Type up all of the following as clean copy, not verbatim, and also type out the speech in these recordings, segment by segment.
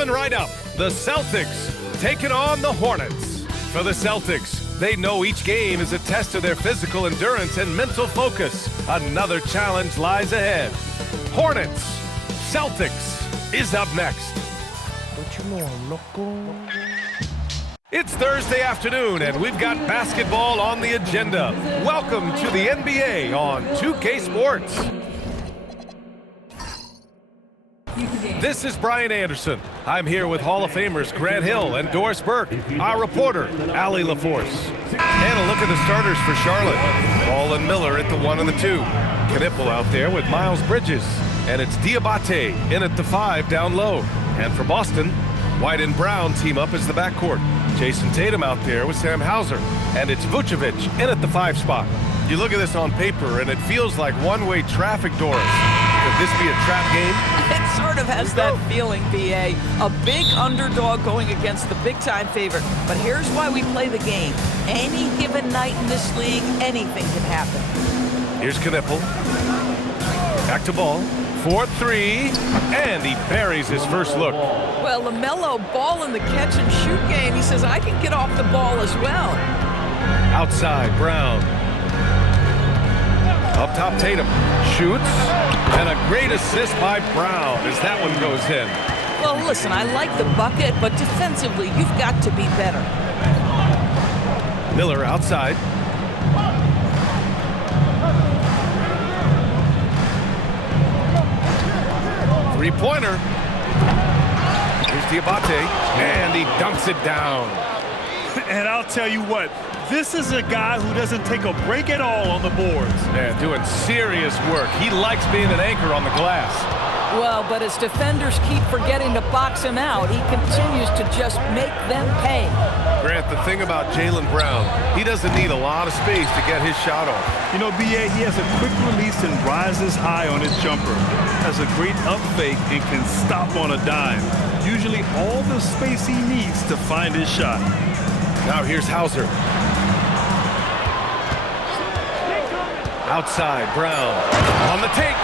Coming right up, the Celtics taking on the Hornets. For the Celtics, they know each game is a test of their physical endurance and mental focus. Another challenge lies ahead. Hornets, Celtics is up next. Don't you know I'm loco? It's Thursday afternoon, and we've got basketball on the agenda. Welcome to the NBA on 2K Sports. This is Brian Anderson. I'm here with Hall of Famers Grant Hill and Doris Burke, our reporter, Allie LaForce. And a look at the starters for Charlotte. Ball and Miller at the 1 and the 2. Knipple out there with Miles Bridges. And it's Diabate in at the 5 down low. And for Boston, White and Brown team up as the backcourt. Jason Tatum out there with Sam Hauser. And it's Vucevic in at the 5 spot. You look at this on paper and it feels like one-way traffic, Doris. Could this be a trap game? It sort of has that feeling, B.A. A big underdog going against the big-time favorite. But here's why we play the game. Any given night in this league, anything can happen. Here's Knipple. Back to ball. 4-3, and he buries his first look. Well, LaMelo ball in the catch-and-shoot game. He says, I can get off the ball as well. Outside, Brown. Up top, Tatum shoots, and a great assist by Brown as that one goes in. Well, listen, I like the bucket, but defensively, you've got to be better. Miller outside. Three-pointer. Here's Diabate, and he dunks it down. And I'll tell you what, this is a guy who doesn't take a break at all on the boards. Yeah, doing serious work. He likes being an anchor on the glass. Well, but as defenders keep forgetting to box him out, he continues to just make them pay. Grant, the thing about Jaylen Brown, he doesn't need a lot of space to get his shot off. You know, B.A., he has a quick release and rises high on his jumper. Has a great up fake and can stop on a dime. Usually all the space he needs to find his shot. Now here's Hauser. Outside, Brown on the take.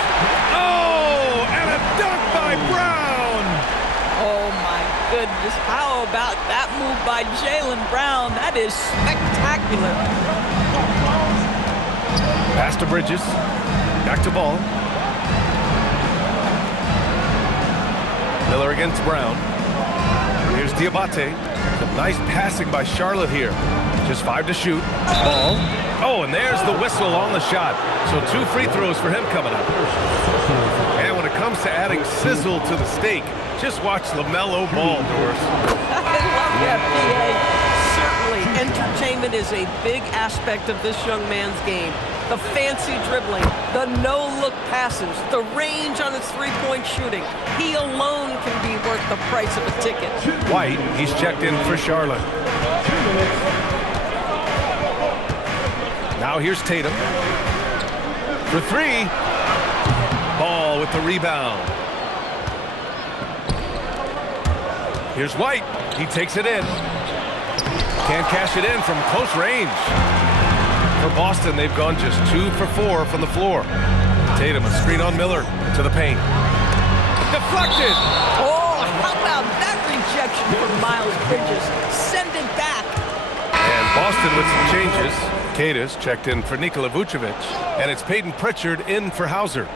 Oh, and a dunk by Brown. Oh, my goodness. How about that move by Jaylen Brown? That is spectacular. Pass to Bridges. Back to ball. Miller against Brown. Here's Diabate. Some nice passing by Charlotte here. Just 5 to shoot. Ball. Oh, and there's the whistle on the shot. So 2 free throws for him coming up. And when it comes to adding sizzle to the steak, just watch LaMelo ball, Doris. I love that, B.A. Certainly, entertainment is a big aspect of this young man's game. The fancy dribbling, the no-look passes, the range on his three-point shooting. He alone can be worth the price of a ticket. White, he's checked in for Charlotte. Now here's Tatum. For 3. Ball with the rebound. Here's White. He takes it in. Can't cash it in from close range. For Boston, they've gone just 2 for 4 from the floor. Tatum, a screen on Miller to the paint. Deflected! Oh, how about that rejection from Miles Bridges? Send it back. And Boston with some changes. Cadis checked in for Nikola Vucevic, and it's Peyton Pritchard in for Hauser.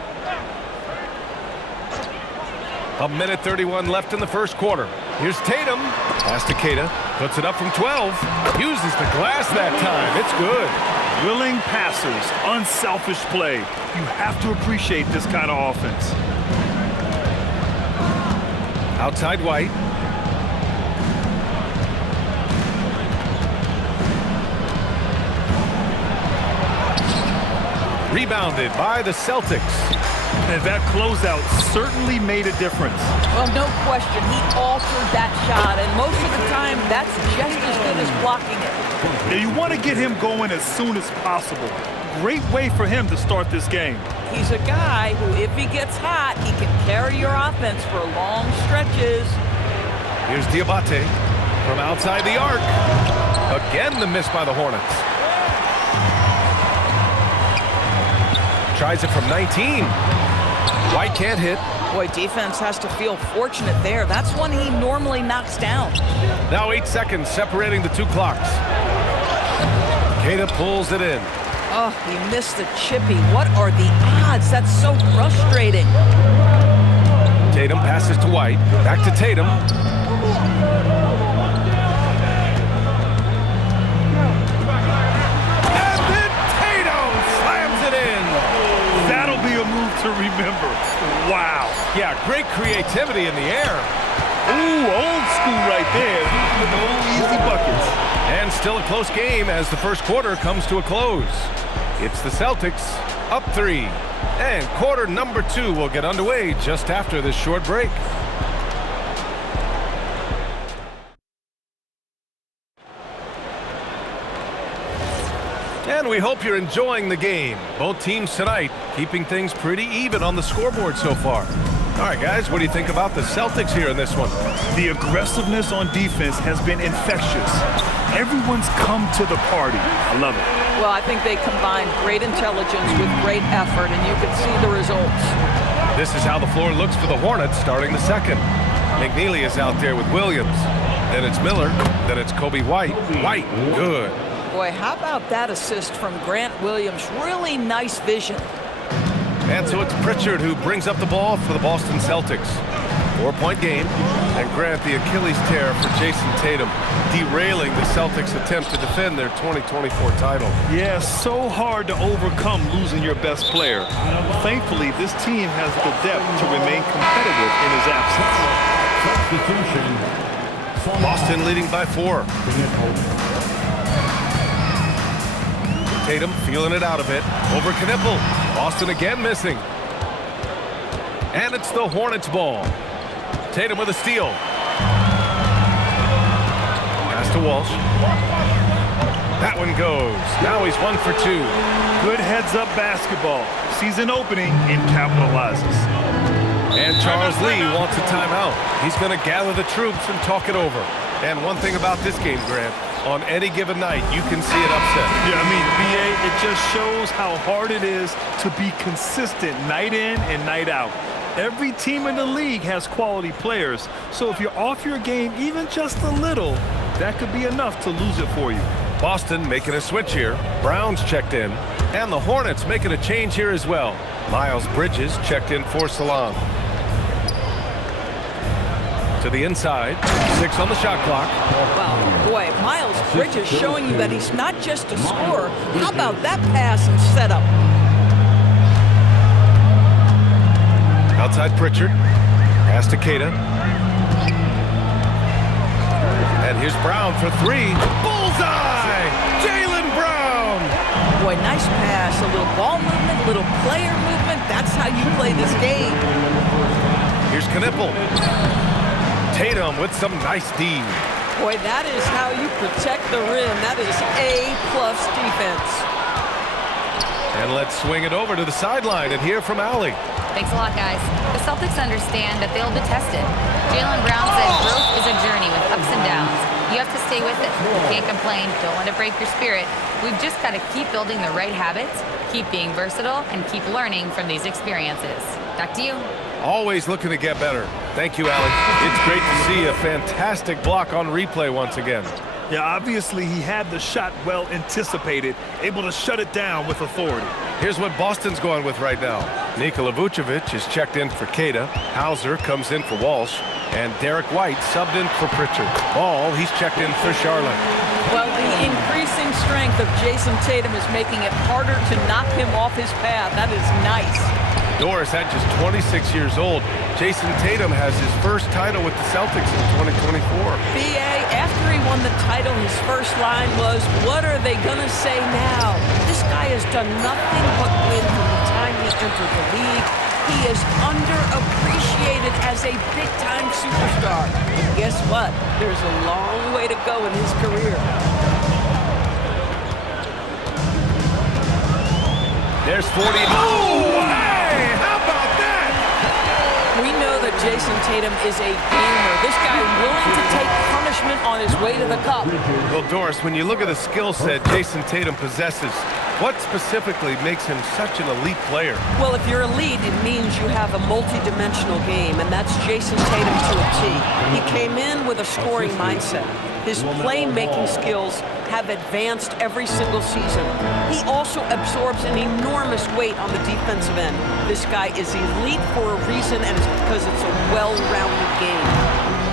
1:31 left in the first quarter. Here's Tatum. Pass to Keita. Puts it up from 12. Uses the glass that time. It's good. Willing passers, unselfish play. You have to appreciate this kind of offense. Outside White. Rebounded by the Celtics. And that closeout certainly made a difference. Well, no question, he altered that shot, and most of the time, that's just as good as blocking it. Now, you want to get him going as soon as possible. Great way for him to start this game. He's a guy who, if he gets hot, he can carry your offense for long stretches. Here's Diabate from outside the arc. Again, the miss by the Hornets. Tries it from 19. White can't hit. Boy, defense has to feel fortunate there. That's one he normally knocks down. Now 8 seconds separating the two clocks. Queta pulls it in. Oh, he missed the chippy. What are the odds? That's so frustrating. Tatum passes to White. Back to Tatum. And then Tatum slams it in. That'll be a move to remember. Wow. Yeah, great creativity in the air. Ooh, old school right there. No easy buckets. And still a close game as the first quarter comes to a close. It's the Celtics up 3. And quarter number 2 will get underway just after this short break. And we hope you're enjoying the game. Both teams tonight keeping things pretty even on the scoreboard so far. All right, guys, what do you think about the Celtics here in this one? The aggressiveness on defense has been infectious. Everyone's come to the party. I love it. Well, I think they combined great intelligence with great effort, and you can see the results. This is how the floor looks for the Hornets starting the second. McNeely is out there with Williams. Then it's Miller. Then it's Kobe White. White, good. Boy, how about that assist from Grant Williams? Really nice vision. And so it's Pritchard who brings up the ball for the Boston Celtics. 4-point game. And Grant, the Achilles tear for Jason Tatum, derailing the Celtics' attempt to defend their 2024 title. Yeah, so hard to overcome losing your best player. Thankfully, this team has the depth to remain competitive in his absence. Boston leading by 4. Tatum feeling it out a bit. Over Knipple. Boston again missing. And it's the Hornets ball. Tatum with a steal. Pass to Walsh. That one goes. Now he's 1 for 2. Good heads-up basketball. Sees an opening and capitalizes. And Charles Lee wants a timeout. He's going to gather the troops and talk it over. And one thing about this game, Grant, on any given night, you can see it upset. Yeah, I mean, BA, it just shows how hard it is to be consistent night in and night out. Every team in the league has quality players, so if you're off your game even just a little, that could be enough to lose it for you. Boston making a switch here. Brown's checked in. And the Hornets making a change here as well. Miles Bridges checked in for Salam. To the inside. 6 on the shot clock. Wow, boy, Miles Bridges showing you that he's not just a scorer. How about that pass and setup? Outside Pritchard. Pass to Queta. And here's Brown for 3. Bullseye! Jaylen Brown! Boy, nice pass. A little ball movement, a little player movement. That's how you play this game. Here's Knipple. Tatum with some nice D. Boy, that is how you protect the rim. That is A-plus defense. And let's swing it over to the sideline and hear from Allie. Thanks a lot, guys. The Celtics understand that they'll be tested. Jaylen Brown said growth is a journey with ups and downs. You have to stay with it. You can't complain. Don't let it break your spirit. We've just got to keep building the right habits, keep being versatile, and keep learning from these experiences. Back to you. Always looking to get better. Thank you, Allie. It's great to see a fantastic block on replay once again. Yeah, obviously he had the shot well anticipated, able to shut it down with authority. Here's what Boston's going with right now. Nikola Vucevic is checked in for Queta. Hauser comes in for Walsh. And Derek White subbed in for Pritchard. Ball, he's checked in for Charlotte. Well, the increasing strength of Jason Tatum is making it harder to knock him off his path. That is nice. Doris at just 26 years old. Jason Tatum has his first title with the Celtics in 2024. BA, after he won the title, his first line was, "What are they gonna say now?" This guy has done nothing but win from the time he entered the league. He is underappreciated as a big-time superstar. And guess what? There's a long way to go in his career. There's 40. Oh, hey! How about that? We know that Jason Tatum is a gamer. This guy willing to take punishment on his way to the cup. Well, Doris, when you look at the skill set Jason Tatum possesses, what specifically makes him such an elite player? Well, if you're elite, it means you have a multi-dimensional game, and that's Jason Tatum to a T. He came in with a scoring mindset. His playmaking skills have advanced every single season. He also absorbs an enormous weight on the defensive end. This guy is elite for a reason, and it's because it's a well-rounded game.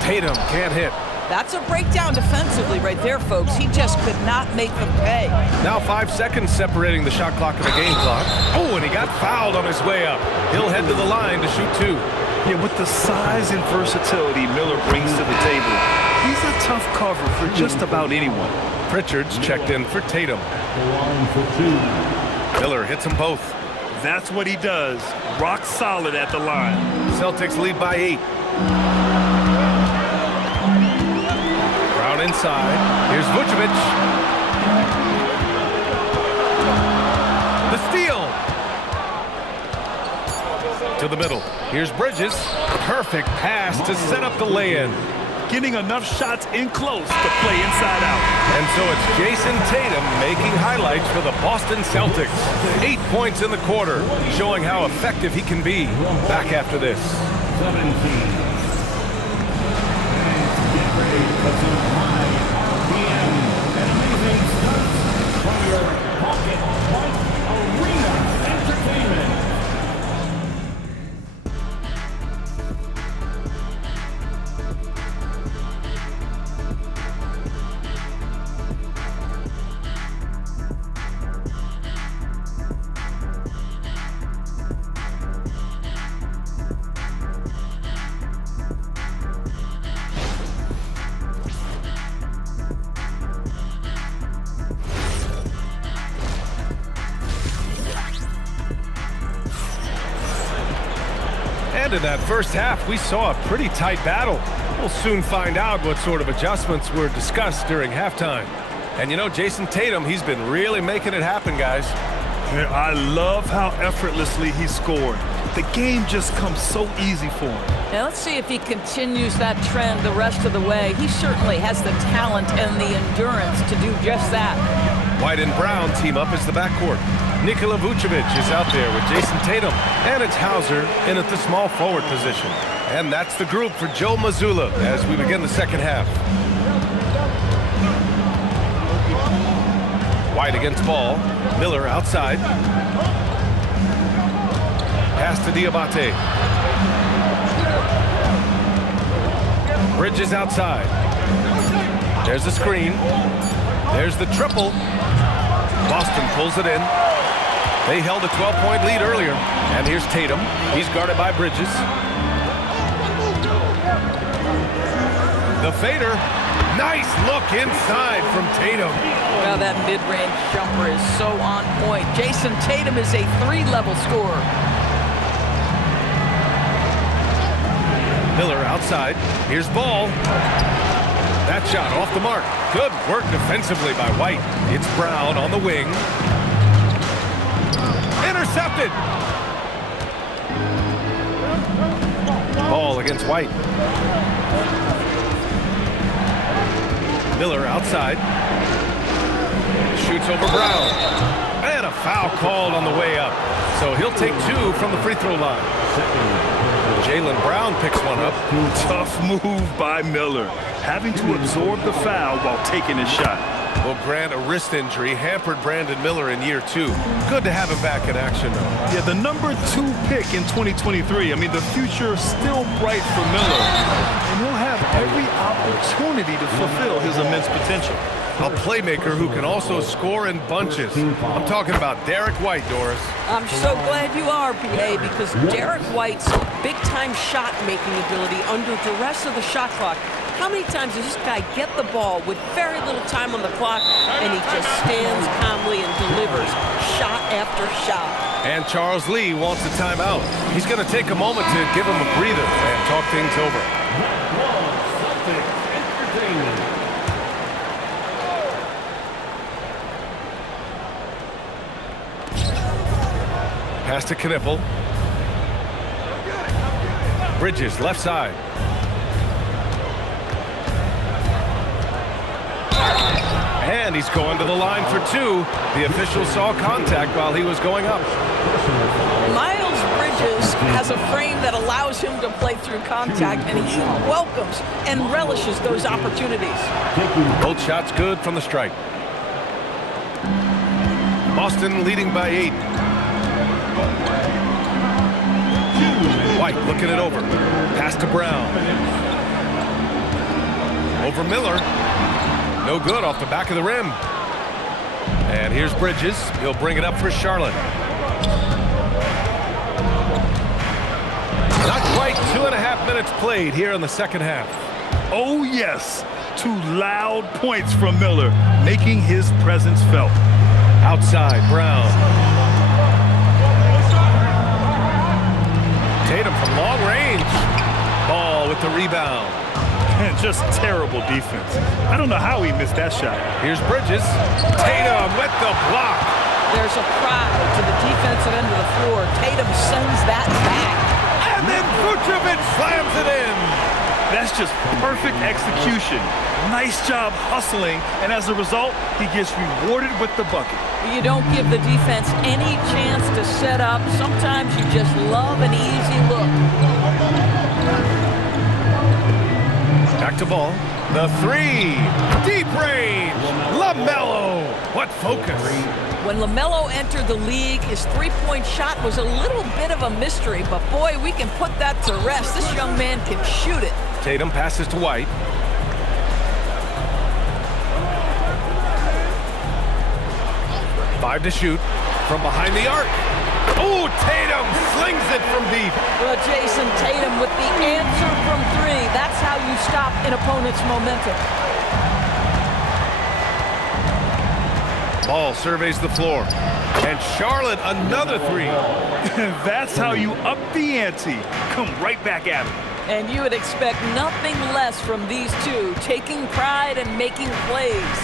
Tatum can't hit. That's a breakdown defensively right there, folks. He just could not make them pay. Now 5 seconds separating the shot clock and the game clock. Oh, and he got fouled on his way up. He'll head to the line to shoot 2. Yeah, with the size and versatility Miller brings to the table, he's a tough cover for just about anyone. Pritchard's checked in for Tatum. Miller hits them both. That's what he does. Rock solid at the line. Celtics lead by 8. Brown inside. Here's Vucevic. The steal. To the middle. Here's Bridges. Perfect pass to set up the lay-in. Getting enough shots in close to play inside out. And so it's Jason Tatum making highlights for the Boston Celtics. 8 points in the quarter, showing how effective he can be. Back after this. And in that first half, we saw a pretty tight battle. We'll soon find out what sort of adjustments were discussed during halftime. And you know, Jason Tatum, he's been really making it happen, guys. Yeah, I love how effortlessly he scored. The game just comes so easy for him. Now let's see if he continues that trend the rest of the way. He certainly has the talent and the endurance to do just that. White and Brown team up as the backcourt. Nikola Vucevic is out there with Jason Tatum, and it's Hauser in at the small forward position. And that's the group for Joe Mazzulla as we begin the second half. White against Ball. Miller outside. Pass to Diabate. Bridges outside. There's the screen. There's the triple. Boston pulls it in. They held a 12-point lead earlier. And here's Tatum. He's guarded by Bridges. The fader. Nice look inside from Tatum. Well, that mid-range jumper is so on point. Jason Tatum is a 3-level scorer. Miller outside. Here's Ball. That shot off the mark. Good work defensively by White. It's Brown on the wing. Intercepted. Ball against White. Miller outside. Shoots over Brown. And a foul called on the way up. So he'll take 2 from the free throw line. Jaylen Brown picks one up. Tough move by Miller, having to absorb the foul while taking his shot. Well, Grant, a wrist injury hampered Brandon Miller in year 2. Good to have him back in action, though. Yeah, the number 2 pick in 2023. I mean, the future is still bright for Miller, and he'll have every opportunity to fulfill his immense potential. A playmaker who can also score in bunches. I'm talking about Derek White, Doris. I'm so glad you are, B.A., because Derek White's big-time shot-making ability under duress of the shot clock. How many times does this guy get the ball with very little time on the clock, and he just stands calmly and delivers shot after shot? And Charles Lee wants a timeout. He's going to take a moment to give him a breather and talk things over. Pass to Kniffel. Bridges, left side. And he's going to the line for two. The official saw contact while he was going up. Miles Bridges has a frame that allows him to play through contact, and he welcomes and relishes those opportunities. Both shots good from the strike. Boston leading by 8. White looking it over. Pass to Brown. Over Miller. No good off the back of the rim. And here's Bridges. He'll bring it up for Charlotte. Not quite 2.5 minutes played here in the second half. Oh, yes. 2 loud points from Miller, making his presence felt. Outside, Brown. Tatum from long range. Ball with the rebound. And just terrible defense. I don't know how he missed that shot. Here's Bridges. Tatum with the block. There's a pride to the defensive end of the floor. Tatum sends that back. And then Vucevic slams it in. That's just perfect execution. Nice job hustling, and as a result, he gets rewarded with the bucket. You don't give the defense any chance to set up. Sometimes you just love an easy look. Back to ball. The 3. Deep range. LaMelo. What focus. When LaMelo entered the league, his three-point shot was a little bit of a mystery, but boy, we can put that to rest. This young man can shoot it. Tatum passes to White. Five to shoot from behind the arc. Oh, Tatum slings it from deep. Well, Jason Tatum with the answer from 3. That's how you stop an opponent's momentum. Ball surveys the floor. And Charlotte, another 3. That's how you up the ante. Come right back at it. And you would expect nothing less from these two, taking pride and making plays.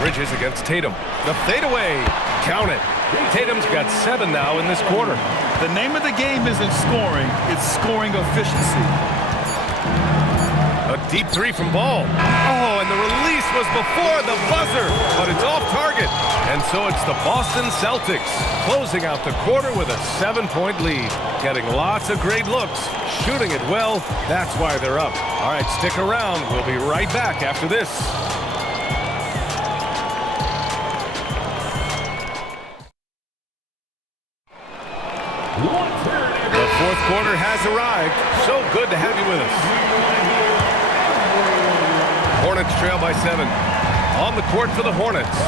Bridges against Tatum. The fadeaway. Count it. Tatum's got 7 now in this quarter. The name of the game isn't scoring, it's scoring efficiency. A deep 3 from Ball. Oh, and the release was before the buzzer, but it's off target. And so it's the Boston Celtics closing out the quarter with a 7-point lead. Getting lots of great looks, shooting it well. That's why they're up. All right, stick around. We'll be right back after this. The fourth quarter has arrived. So good to have you with us. Hornets trail by 7. On the court for the Hornets.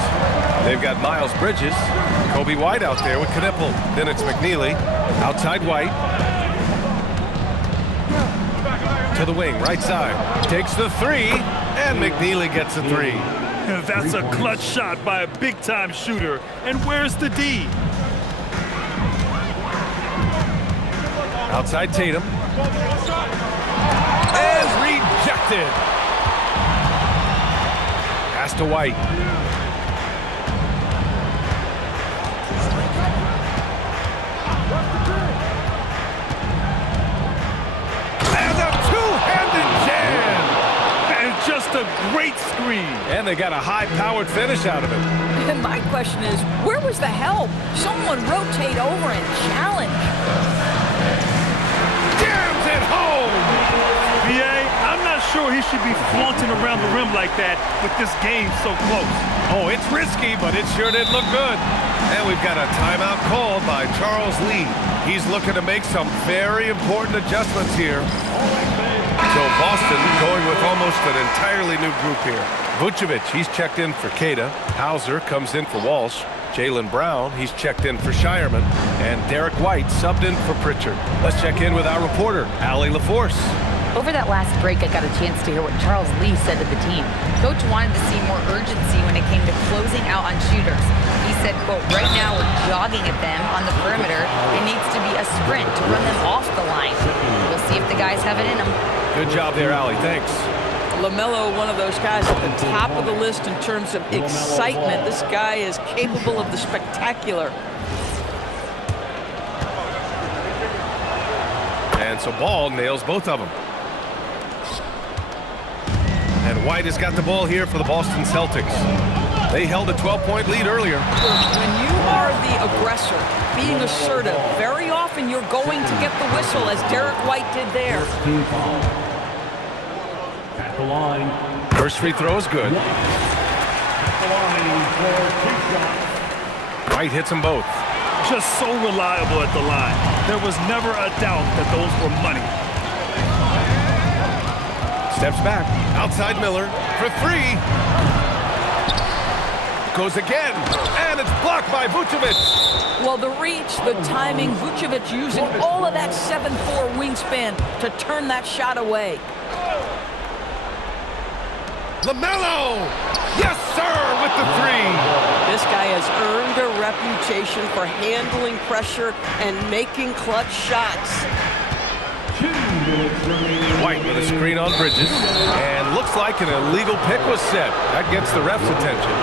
They've got Miles Bridges. Kobe White out there with Knipple. Then it's McNeely. Outside White. To the wing, right side. Takes the 3. And McNeely gets a 3. That's a clutch shot by a big-time shooter. And where's the D? Outside Tatum. And rejected. Pass to White. And a two-handed jam. And just a great screen. And they got a high-powered finish out of it. And my question is, where was the help? Someone rotate over and challenge. Jams it home. BA, I'm not sure he should be flaunting around the rim like that with this game so close. Oh, it's risky, but it sure did look good. And we've got a timeout called by Charles Lee. He's looking to make some very important adjustments here. So Boston going with almost an entirely new group here. Vucevic, he's checked in for Queta. Hauser comes in for Walsh. Jaylen Brown, he's checked in for Shireman. And Derek White subbed in for Pritchard. Let's check in with our reporter, Allie LaForce. Over that last break, I got a chance to hear what Charles Lee said to the team. Coach wanted to see more urgency when it came to closing out on shooters. He said, quote, right now we're jogging at them on the perimeter. It needs to be a sprint to run them off the line. We'll see if the guys have it in them. Good job there, Allie. Thanks. LaMelo, one of those guys at the top of the list in terms of excitement. This guy is capable of the spectacular. And so Ball nails both of them. And White has got the ball here for the Boston Celtics. They held a 12-point lead earlier. When you are the aggressor, being assertive, very often you're going to get the whistle, as Derek White did there. At the line. First free throw is good. White hits them both. Just so reliable at the line. There was never a doubt that those were money. Steps back. Outside Miller for three. Goes again. And it's blocked by Vucevic. Well, the reach, the timing, Vucevic using all of that 7'4" wingspan to turn that shot away. LaMelo! Yes, sir, with the three. This guy has earned a reputation for handling pressure and making clutch shots. White with a screen on Bridges. And looks like an illegal pick was set. That gets the ref's attention.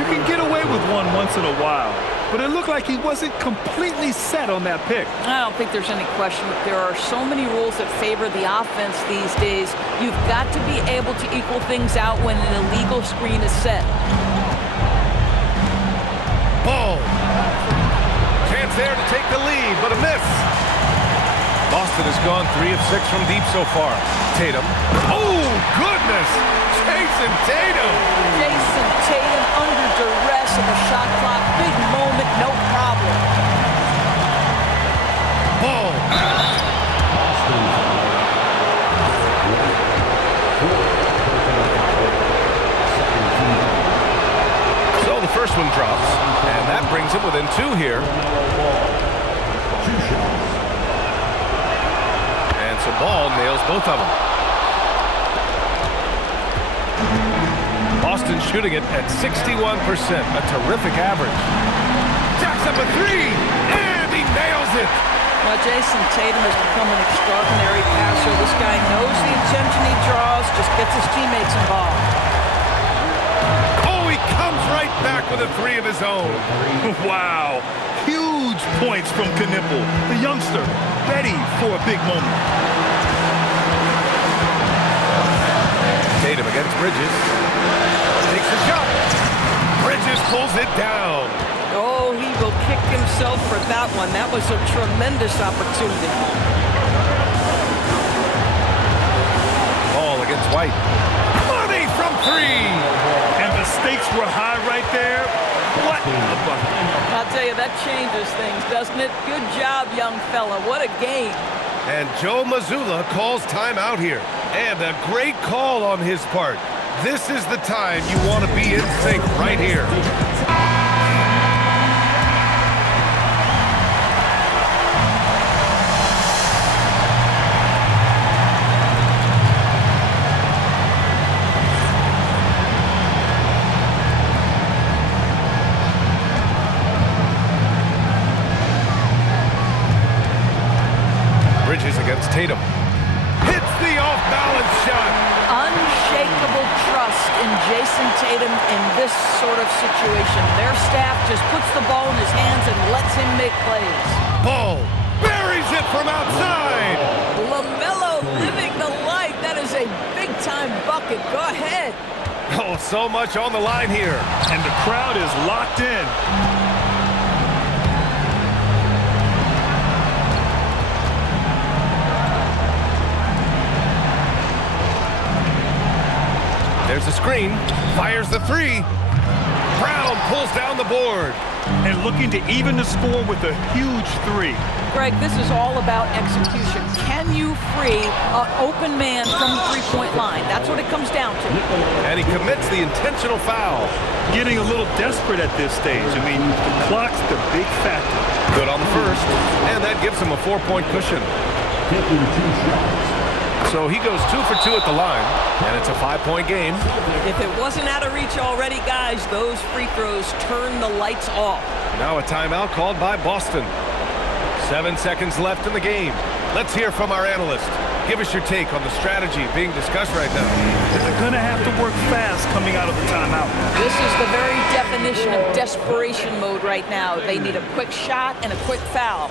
You can get away with one once in a while, but it looked like he wasn't completely set on that pick. I don't think there's any question. There are so many rules that favor the offense these days. You've got to be able to equal things out when an illegal screen is set. Ball. Chance there to take the lead, but a miss. Boston has gone 3 of 6 from deep so far. Tatum. Oh, goodness! Jason Tatum! Jason Tatum under duress of the shot clock. Big moment, no problem. Ball. So the first one drops, and that brings him within 2 here. And so Ball nails both of them. Boston shooting it at 61%, a terrific average. Jacks up a three, and he nails it. Well, Jason Tatum has become an extraordinary passer. This guy knows the attention he draws, just gets his teammates involved. Oh, he comes right back with a three of his own. Wow. Huge points from Knipple, the youngster, ready for a big moment. Tatum against Bridges. Takes a shot. Bridges pulls it down. Oh, he will kick himself for that one. That was a tremendous opportunity. Ball against White. Money from three. And the stakes were high right there. What a bucket. I'll tell you, that changes things, doesn't it? Good job, young fella. What a game. And Joe Mazzulla calls timeout here. And a great call on his part. This is the time you want to be in sync right here. Bridges against Tatum. Hits the off-balance shot. Unshakable trust in Jason Tatum in this sort of situation. Their staff just puts the ball in his hands and lets him make plays. Ball buries it from outside. LaMelo living the life. That is a big-time bucket. Go ahead. Oh, so much on the line here. And the crowd is locked in. There's a screen, fires the three. Brown pulls down the board. And looking to even the score with a huge three. Greg, this is all about execution. Can you free an open man from the three-point line? That's what it comes down to. And he commits the intentional foul. Getting a little desperate at this stage. I mean, the clock's the big factor. Good on the first, and that gives him a 4-point cushion. So he goes 2 for 2 at the line, and it's a 5-point game. If it wasn't out of reach already, guys, those free throws turn the lights off. Now a timeout called by Boston. 7 seconds left in the game. Let's hear from our analyst. Give us your take on the strategy being discussed right now. They're going to have to work fast coming out of the timeout. This is the very definition of desperation mode right now. They need a quick shot and a quick foul.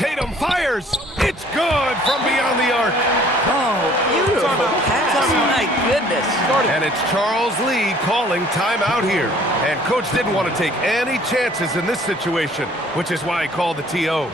Tatum fires. It's good from beyond the arc. Oh, beautiful pass. My goodness. And it's Charles Lee calling timeout here. And coach didn't want to take any chances in this situation, which is why he called the TO.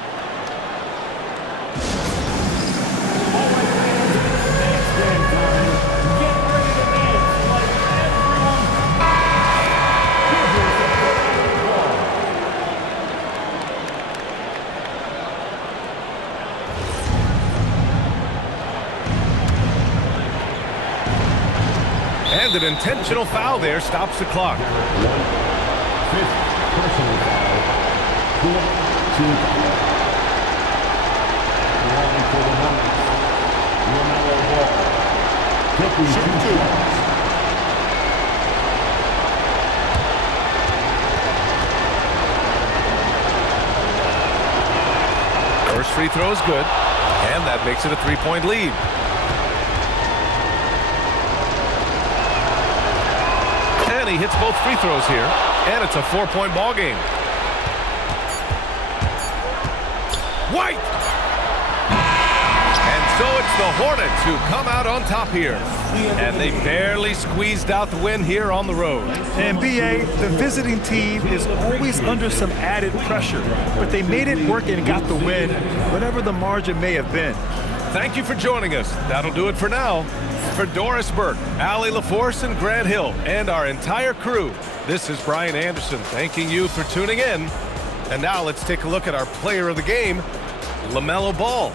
And an intentional foul there stops the clock. 5th personal foul. 4-2 foul. Line for the Hornets. LaMelo Ball. Taking 2 shots. First free throw is good, and that makes it a 3-point lead. And he hits both free throws here, and it's a 4-point ball game. White! And so it's the Hornets who come out on top here. And they barely squeezed out the win here on the road. And BA, the visiting team is always under some added pressure, but they made it work and got the win, whatever the margin may have been. Thank you for joining us. That'll do it for now. For Doris Burke, Allie LaForce, and Grant Hill, and our entire crew, this is Brian Anderson thanking you for tuning in. And now let's take a look at our player of the game, LaMelo Ball.